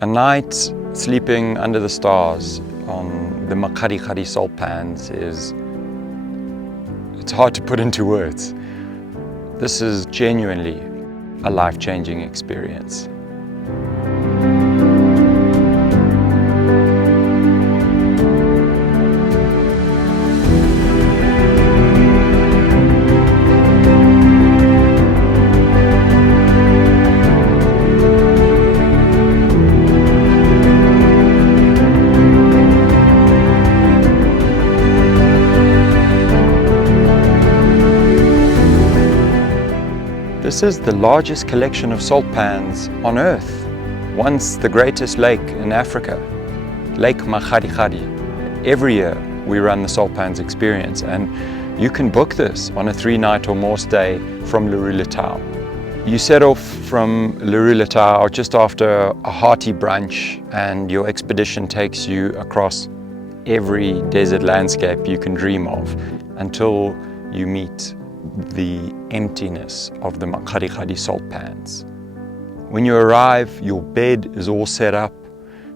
A night sleeping under the stars on the Makgadikgadi salt pans it's hard to put into words. This is genuinely a life-changing experience. This is the largest collection of salt pans on Earth. Once the greatest lake in Africa, Lake Makgadikgadi. Every year we run the salt pans experience, and you can book this on a 3-night or more stay from Leroo La Tau. You set off from Leroo La Tau just after a hearty brunch, and your expedition takes you across every desert landscape you can dream of until you meet the emptiness of the Makgadikgadi salt pans. When you arrive, your bed is all set up,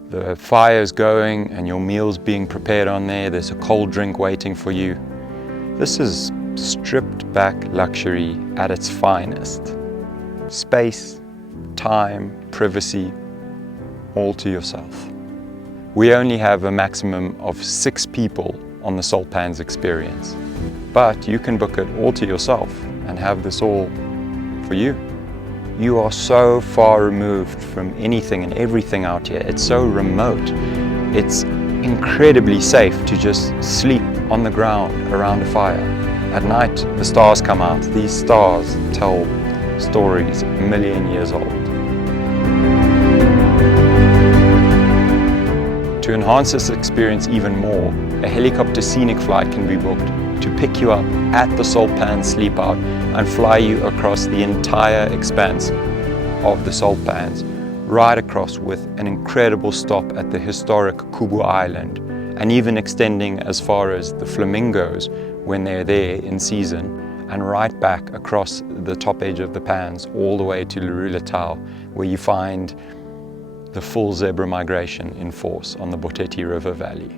the fire's going and your meal's being prepared on there. There's a cold drink waiting for you. This is stripped back luxury at its finest. Space, time, privacy, all to yourself. We only have a maximum of 6 people on the salt pans experience. But you can book it all to yourself and have this all for you. You are so far removed from anything and everything out here. It's so remote. It's incredibly safe to just sleep on the ground around a fire. At night, the stars come out. These stars tell stories a million years old. To enhance this experience even more, a helicopter Scenic Flight can be booked to pick you up at the salt pan sleep out and fly you across the entire expanse of the salt pans, right across with an incredible stop at the historic Kubu Island, and even extending as far as the flamingos when they're there in season, and right back across the top edge of the pans all the way to Leroo La Tau, where you find the full zebra migration in force on the Boteti River Valley.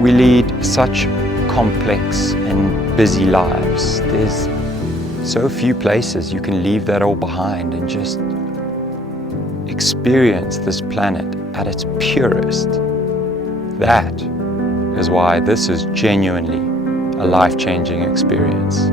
We lead such complex and busy lives. There's so few places you can leave that all behind and just experience this planet at its purest. That is why this is genuinely a life-changing experience.